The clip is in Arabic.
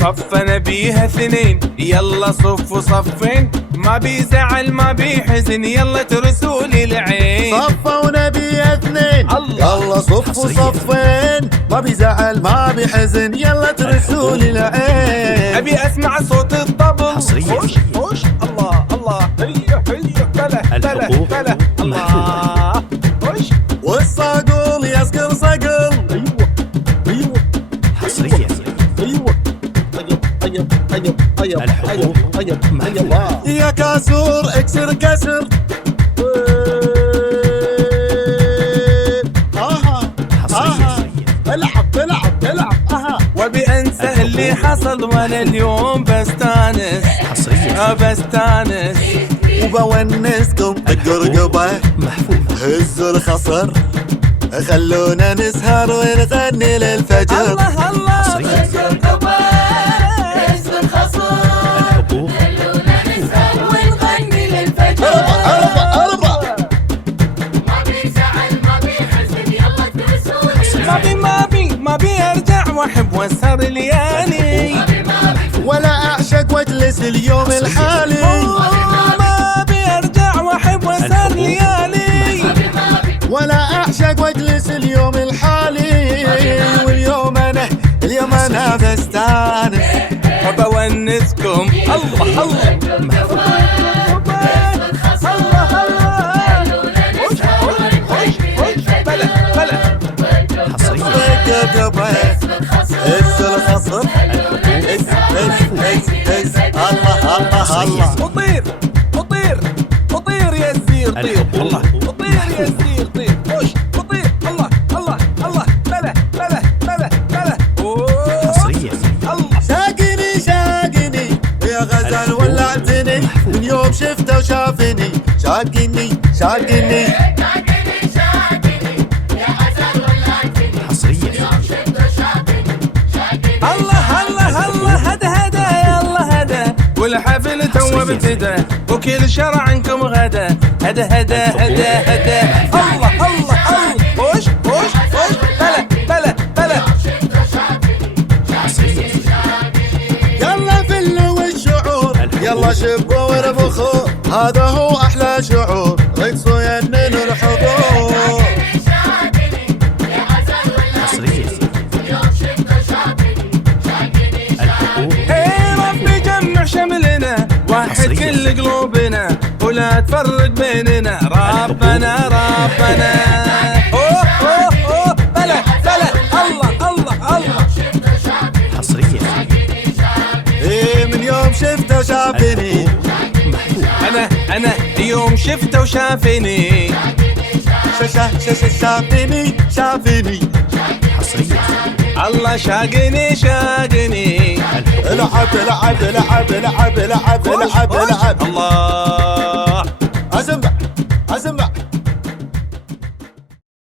صفنا بيها اثنين، يلا صفوا صفين، ما بيزعل ما بيحزن، يلا ترسوا لي العين. صفونا بيها اثنين، يلا صفوا صفين، ما بيزعل ما بيحزن، يلا ترسوا لي العين. ابي اسمع صوت الطبل. خوش الله الله، هيا بلا بلا بلا الله. خوش والصقل يسقل صقل. ايوه حصريا. يا كاسور اكسر كسر. العب وابي انسى اللي حصل وانا اليوم بستانس. بستانس وبونسكم القرقبة هزوا الخصر، خلونا نسهر ونغني للفجر. الله الله. القرقبة هزوا الخصر، خلونا نسهر ونغني للفجر. أربع ما بيزعل ما بيحزن، يلا ترسوا لي. ما بي ارجع واحب واسهر ليالي، ولا اعشق واجلس اليوم الحالي. ما بي ارجع واحب واسهر ليالي، ولا اعشق واجلس اليوم الحالي. واليوم انا بستانس وبونسكم. الله الله. هز الخصر. الله وطير يا الزير، طير الله. وطير يا الزير، طير وش وطير. الله بلا حصريا. الله. شاقني يا غزال ولعتني، من يوم شفته وشافني. شاقني حصريا. الله هدا يلا والحفل تو ابتدى، وكل شرع عنكم غدا. هدا الله وش بلا حصريا. يلا فلوا الشعور، يلا شبوا واربخوا، هذا هو احلى شعور، رقصوا يننوا الحضور. حصريا. ربي جمع شملنا، واحد كل قلوبنا، ولا تفرق بيننا. ربنا اوه بلا الله. حصريا. من يوم شفته وشافني. انا يوم شفته وشافني. شافني. حصريا. الله شاقني. العب الله